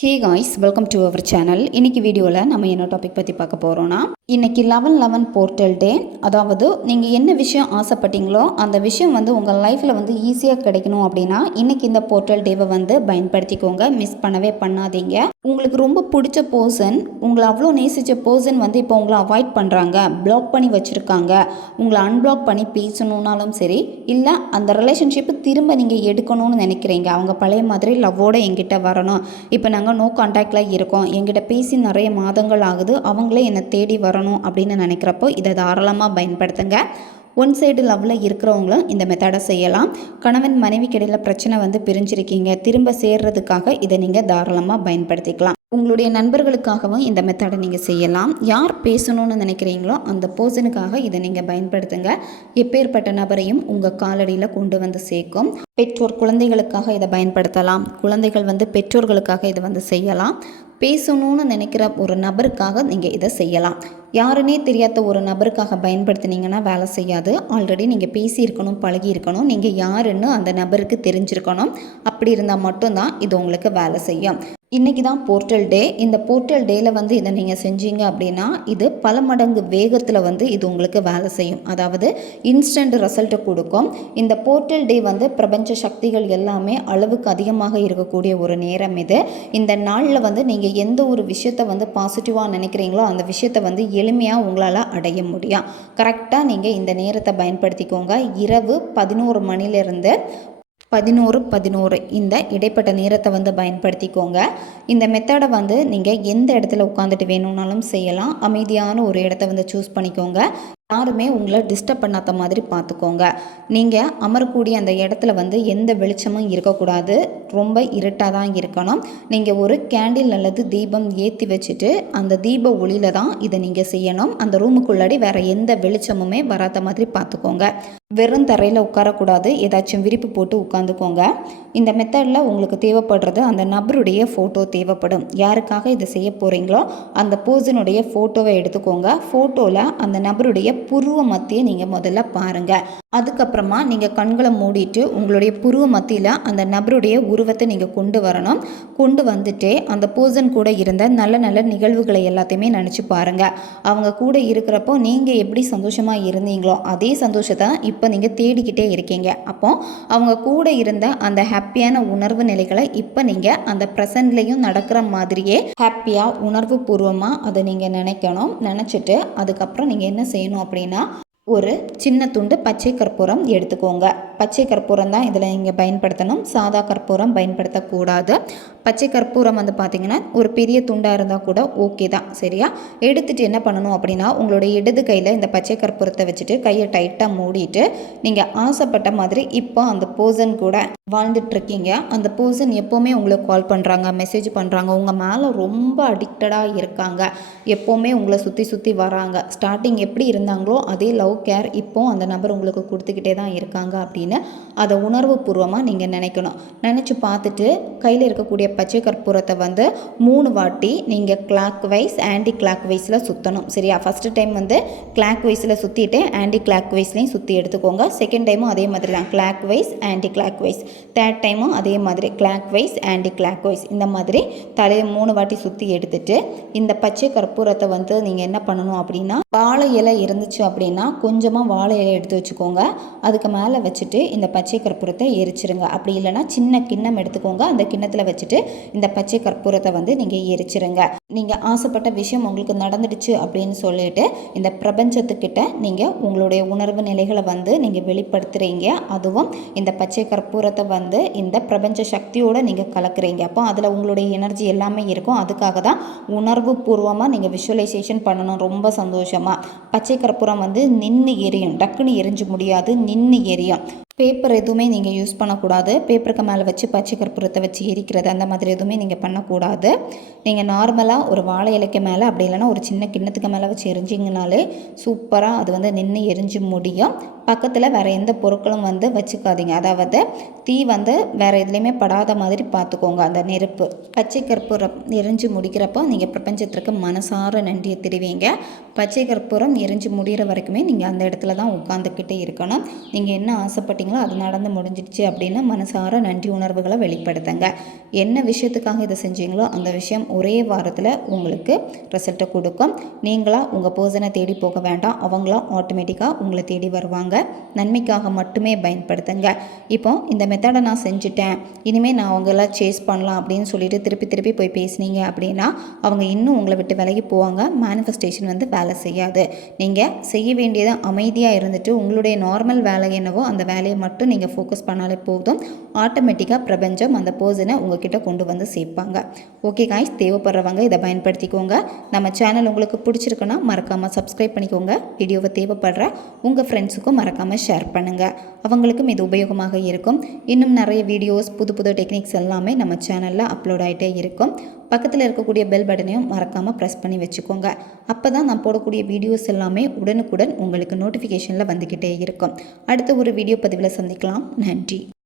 Hey guys welcome to our channel இன்றைக்கி வீடியோவில் நம்ம என்ன டாபிக் பற்றி பார்க்க போகிறோன்னா இன்றைக்கி லெவன் லெவன் போர்ட்டல் டே அதாவது நீங்கள் என்ன விஷயம் ஆசைப்பட்டீங்களோ அந்த விஷயம் வந்து உங்கள் லைஃப்பில் வந்து ஈஸியாக கிடைக்கணும் அப்படின்னா இன்றைக்கி இந்த போர்ட்டல் டேவை வந்து பயன்படுத்திக்கோங்க. மிஸ் பண்ணவே பண்ணாதீங்க. உங்களுக்கு ரொம்ப பிடிச்ச பர்சன் உங்களை அவ்வளோ நேசித்த பர்சன் வந்து இப்போ உங்களை அவாய்ட் பண்ணுறாங்க பிளாக் பண்ணி வச்சுருக்காங்க. உங்களை அன்பிளாக் பண்ணி பேசணுன்னாலும் சரி இல்லை அந்த ரிலேஷன்ஷிப்பை திரும்ப நீங்கள் எடுக்கணும்னு நினைக்கிறீங்க. அவங்க பழைய மாதிரி லவ்வோடு எங்கிட்ட வரணும். இப்போ நாங்கள் நோ கான்டாக்டில் இருக்கோம். எங்கிட்ட பேசி நிறைய மாதங்கள் ஆகுது. அவங்களே என்னை தேடி வரணும் அப்படின்னு நினைக்கிறப்போ இதை தாராளமாக பயன்படுத்துங்க. ஒன் சைடு லவ்வில் இருக்கிறவங்களும் இந்த மெத்தடை செய்யலாம். கணவன் மனைவிக்கு இடையில் பிரச்சனை வந்து பிரிஞ்சிருக்கீங்க. திரும்ப சேர்றதுக்காக இதை நீங்கள் தாராளமாக பயன்படுத்திக்கலாம். உங்களுடைய நண்பர்களுக்காகவும் இந்த மெத்தடை நீங்கள் செய்யலாம். யார் பேசணும்னு நினைக்கிறீங்களோ அந்த பர்சனுக்காக இதை நீங்கள் பயன்படுத்துங்க. எப்பேற்பட்ட நபரையும் உங்கள் காலடியில் கொண்டு வந்து சேர்க்கும். பெற்றோர் குழந்தைகளுக்காக இதை பயன்படுத்தலாம். குழந்தைகள் வந்து பெற்றோர்களுக்காக இதை வந்து செய்யலாம். பேசணும்னு நினைக்கிற ஒரு நபருக்காக நீங்கள் இதை செய்யலாம். யாருன்னே தெரியாத ஒரு நபருக்காக பயன்படுத்தினீங்கன்னா வேலை செய்யாது. ஆல்ரெடி நீங்கள் பேசியிருக்கணும் பழகியிருக்கணும். நீங்கள் யாருன்னு அந்த நபருக்கு தெரிஞ்சிருக்கணும். அப்படி இருந்தால் மட்டும்தான் இது உங்களுக்கு வேலை செய்யும். இன்றைக்கி தான் போர்ட்டல் டே. இந்த போர்ட்டல் டேயில் வந்து இதை நீங்கள் செஞ்சீங்க அப்படின்னா இது பல மடங்கு வேகத்தில் வந்து இது உங்களுக்கு வேலை செய்யும். அதாவது இன்ஸ்டன்ட் ரிசல்ட்டை கொடுக்கும். இந்த போர்ட்டல் டே வந்து பிரபஞ்ச சக்திகள் எல்லாமே அளவுக்கு அதிகமாக இருக்கக்கூடிய ஒரு நேரம் இது. இந்த நாளில் வந்து நீங்கள் எந்த ஒரு விஷயத்தை வந்து பாசிட்டிவாக நினைக்கிறீங்களோ அந்த விஷயத்தை வந்து எளிமையாக உங்களால் அடைய முடியும். கரெக்டாக நீங்கள் இந்த நேரத்தை பயன்படுத்திக்கோங்க. இரவு பதினோரு மணிலேருந்து பதினோரு பதினோரு இந்த இடைப்பட்ட நேரத்தை வந்து பயன்படுத்திக்கோங்க. இந்த மெத்தடை வந்து நீங்கள் எந்த இடத்துல உட்காந்துட்டு வேணும்னாலும் செய்யலாம். அமைதியான ஒரு இடத்த வந்து சூஸ் பண்ணிக்கோங்க. யாருமே உங்களை டிஸ்டர்ப் பண்ணாத மாதிரி பார்த்துக்கோங்க. நீங்கள் அமரக்கூடிய அந்த இடத்துல வந்து எந்த வெளிச்சமும் இருக்கக்கூடாது. ரொம்ப இருட்டாக தான் இருக்கணும். நீங்கள் ஒரு கேண்டில் அல்லது தீபம் ஏற்றி வச்சுட்டு அந்த தீப ஒளியில் தான் இதை நீங்கள் செய்யணும். அந்த ரூமுக்குள்ளாடி வேறு எந்த வெளிச்சமுமே வராத மாதிரி பார்த்துக்கோங்க. வெறும் தரையில் உட்காரக்கூடாது. ஏதாச்சும் விரிப்பு போட்டு உட்காந்துக்கோங்க. இந்த மெத்தடில் உங்களுக்கு தேவைப்படுறது அந்த நபருடைய ஃபோட்டோ தேவைப்படும். யாருக்காக இதை செய்ய போகிறீங்களோ அந்த பர்சனுடைய ஃபோட்டோவை எடுத்துக்கோங்க. ஃபோட்டோவில் அந்த நபருடைய புருவ மத்தியை நீங்கள் முதல்ல பாருங்கள் அதுக்கப்புறமா நீங்கள் கண்களை மூடிட்டு உங்களுடைய புருவ மத்தியில் அந்த நபருடைய உருவத்தை நீங்கள் கொண்டு வரணும். கொண்டு வந்துட்டு அந்த பர்சன் கூட இருந்த நல்ல நல்ல நிகழ்வுகளை எல்லாத்தையுமே நினச்சி பாருங்கள் அவங்க கூட இருக்கிறப்போ நீங்கள் எப்படி சந்தோஷமாக இருந்தீங்களோ அதே சந்தோஷத்தை இப்போ நீங்கள் தேடிக்கிட்டே இருக்கீங்க. அப்போ அவங்க கூட இருந்த அந்த ஹாப்பியான உணர்வு நிலைகளை இப்போ நீங்கள் அந்த ப்ரெசன்ட்லேயும் நடக்கிற மாதிரியே ஹாப்பியாக உணர்வு பூர்வமாக அதை நீங்கள் நினைக்கணும் நினச்சிட்டு அதுக்கப்புறம் நீங்கள் என்ன செய்யணும் அப்படின்னா ஒரு சின்ன துண்டு பச்சை கற்பூரம் எடுத்துக்கோங்க. பச்சை கற்பூரம் தான் இதில் இங்கே பயன்படுத்தணும். சாதா கற்பூரம் பயன்படுத்தக்கூடாது. பச்சை கற்பூரம் வந்து பார்த்திங்கன்னா ஒரு பெரிய துண்டாக இருந்தால் கூட ஓகே தான். சரியா? எடுத்துகிட்டு என்ன பண்ணணும் அப்படின்னா உங்களுடைய இடது கையில் இந்த பச்சை கற்பூரத்தை வச்சுட்டு கையை டைட்டாக மூடிட்டு நீங்கள் ஆசைப்பட்ட மாதிரி இப்போ அந்த போர்சன் கூட வாழ்ந்துட்டுருக்கீங்க. அந்த போர்சன் எப்போவுமே உங்களுக்கு கால் பண்ணுறாங்க மெசேஜ் பண்ணுறாங்க உங்கள் மேலே ரொம்ப அடிக்டடாக இருக்காங்க. எப்போவுமே உங்களை சுற்றி சுற்றி வராங்க. ஸ்டார்டிங் எப்படி இருந்தாங்களோ அதே லவ் கேர் இப்போ அந்த நபர் உங்களுக்கு கொடுத்துக்கிட்டே தான் இருக்காங்க அப்படின்னு அதை உணர்வு பூர்வமாக நீங்கள் நினைக்கணும். நினச்சி பார்த்துட்டு கையில் இருக்கக்கூடிய பச்சை கற்பூரத்தை வந்து மூணு வாட்டி நீங்கள் கிளாக் வைஸ் ஆன்டி கிளாக் வைஸில் சுற்றணும் சரியா? ஃபஸ்ட்டு டைம் வந்து கிளாக் வைஸில் சுற்றிட்டு ஆன்டி கிளாக் வைஸ்லையும் சுற்றி எடுத்துக்கோங்க. செகண்ட் டைமும் அதே மாதிரி தான். Clockwise anti clock wise third டைமும் அதே மாதிரி. Clockwise anti clock wise இந்த மாதிரி தலையை மூணு வாட்டி சுற்றி எடுத்துட்டு இந்த பச்சை கற்பூரத்தை வந்து நீங்கள் என்ன பண்ணணும் அப்படின்னா வாழை இலை இருந்துச்சு அப்படின்னா கொஞ்சமாக வாழை இலை எடுத்து வச்சுக்கோங்க. அதுக்கு மேலே வச்சுட்டு இந்த பச்சை கற்பூரத்தை எரிச்சிருங்க. அப்படி இல்லைன்னா சின்ன கிண்ணம் எடுத்துக்கோங்க. அந்த கிண்ணத்தில் வச்சுட்டு இந்த பச்சை கற்பூரத்தை வந்து நீங்கள் எரிச்சிருங்க. நீங்கள் ஆசைப்பட்ட விஷயம் உங்களுக்கு நடந்துடுச்சு அப்படின்னு சொல்லிட்டு இந்த பிரபஞ்சத்துக்கிட்ட நீங்கள் உங்களுடைய உணர்வு நிலைகளை வந்து நீங்கள் வெளிப்படுத்துகிறீங்க அதுவும் இந்த பச்சை கற்பூரத்தை வந்து இந்த பிரபஞ்ச சக்தியோடு நீங்கள் கலக்குறீங்க. அப்போ அதில் உங்களுடைய எனர்ஜி எல்லாமே இருக்கும். அதுக்காக தான் உணர்வு பூர்வமாக நீங்கள் விஷுவலைசேஷன் பண்ணணும். ரொம்ப சந்தோஷமாக பச்சை கற்பூரம் வந்து நின்று எரியும். டக்குன்னு எரிஞ்சு முடியாது. நின்று எரியும். பேப்பர் எதுவுமே நீங்கள் யூஸ் பண்ணக்கூடாது. பேப்பருக்கு மேலே வச்சு பச்சை கற்பூரத்தை வச்சு எரிக்கிறது அந்த மாதிரி எதுவுமே நீங்கள் பண்ணக்கூடாது. நீங்கள் நார்மலாக ஒரு வாழை இலைக்கு மேலே அப்படி இல்லைன்னா ஒரு சின்ன கிண்ணத்துக்கு மேலே வச்சு எரிஞ்சிங்கனாலே சூப்பராக அது வந்து நின்று எரிஞ்சு முடியும். பக்கத்தில் வேறு எந்த பொருட்களும் வந்து வச்சுக்காதீங்க. அதாவது தீ வந்து வேறு எதுலேயுமே படாத மாதிரி பார்த்துக்கோங்க அந்த நெருப்பு. பச்சை கற்பூரம் எரிஞ்சு முடிக்கிறப்போ நீங்கள் பிரபஞ்சத்திற்கு மனசார நன்றியை தெரிவிங்க. பச்சை கற்பூரம் எரிஞ்சு முடிகிற வரைக்குமே நீங்கள் அந்த இடத்துல தான் உட்காந்துக்கிட்டே இருக்கணும். நீங்கள் என்ன ஆசைப்பட்டீங்களோ அது நடந்து முடிஞ்சிடுச்சு அப்படின்னா மனசார நன்றி உணர்வுகளை வெளிப்படுத்துங்க. என்ன விஷயத்துக்காக இதை செஞ்சீங்களோ அந்த விஷயம் ஒரே வாரத்தில் உங்களுக்கு ரிசல்ட்டை கொடுக்கும். நீங்களாக உங்கள் பர்சனை தேடி போக வேண்டாம். அவங்களாம் ஆட்டோமேட்டிக்காக உங்களை தேடி வருவாங்க. நன்மைக்காக மட்டுமே பயன்படுத்துங்க. இப்போ இந்த மெத்தடை நான் செஞ்சுட்டேன். இனிமேல் நான் அவங்களாம் சேஸ் பண்ணலாம் அப்படின்னு சொல்லிட்டு திருப்பி திருப்பி போய் பேசுனீங்க அப்படின்னா அவங்க இன்னும் உங்களை விட்டு விலகி போவாங்க. மேனிஃபெஸ்டேஷன் வந்து வேலை செய்யாது. நீங்கள் செய்ய வேண்டியதை அமைதியாக இருந்துட்டு உங்களுடைய நார்மல் வேலை என்னவோ அந்த வேலையை மட்டும் நீங்கள் ஃபோக்கஸ் பண்ணாலே போதும். ஆட்டோமேட்டிக்காக பிரபஞ்சம் அந்த பர்சனை உங்ககிட்ட கொண்டு வந்து சேர்ப்பாங்க. ஓகே காய்ஸ் தேவைப்படுறவங்க இதை பயன்படுத்திக்கோங்க. நம்ம சேனல் உங்களுக்கு பிடிச்சிருக்குன்னா மறக்காமல் சப்ஸ்கிரைப் பண்ணிக்கோங்க. வீடியோவை தேவைப்படுற உங்கள் ஃப்ரெண்ட்ஸுக்கும் மறக்காமல் ஷேர் பண்ணுங்கள் அவங்களுக்கும் இது உபயோகமாக இருக்கும். இன்னும் நிறைய வீடியோஸ் புது புது டெக்னிக்ஸ் எல்லாமே நம்ம சேனலில் அப்லோட் ஆகிட்டே இருக்கும். பக்கத்தில் இருக்கக்கூடிய பெல் பட்டனையும் மறக்காமல் ப்ரெஸ் பண்ணி வச்சுக்கோங்க. அப்போ தான் நான் போடக்கூடிய வீடியோஸ் எல்லாமே உடனுக்குடன் உங்களுக்கு நோட்டிஃபிகேஷனில் வந்துக்கிட்டே இருக்கும். அடுத்த ஒரு வீடியோ பதிவில் சந்திக்கலாம். நன்றி.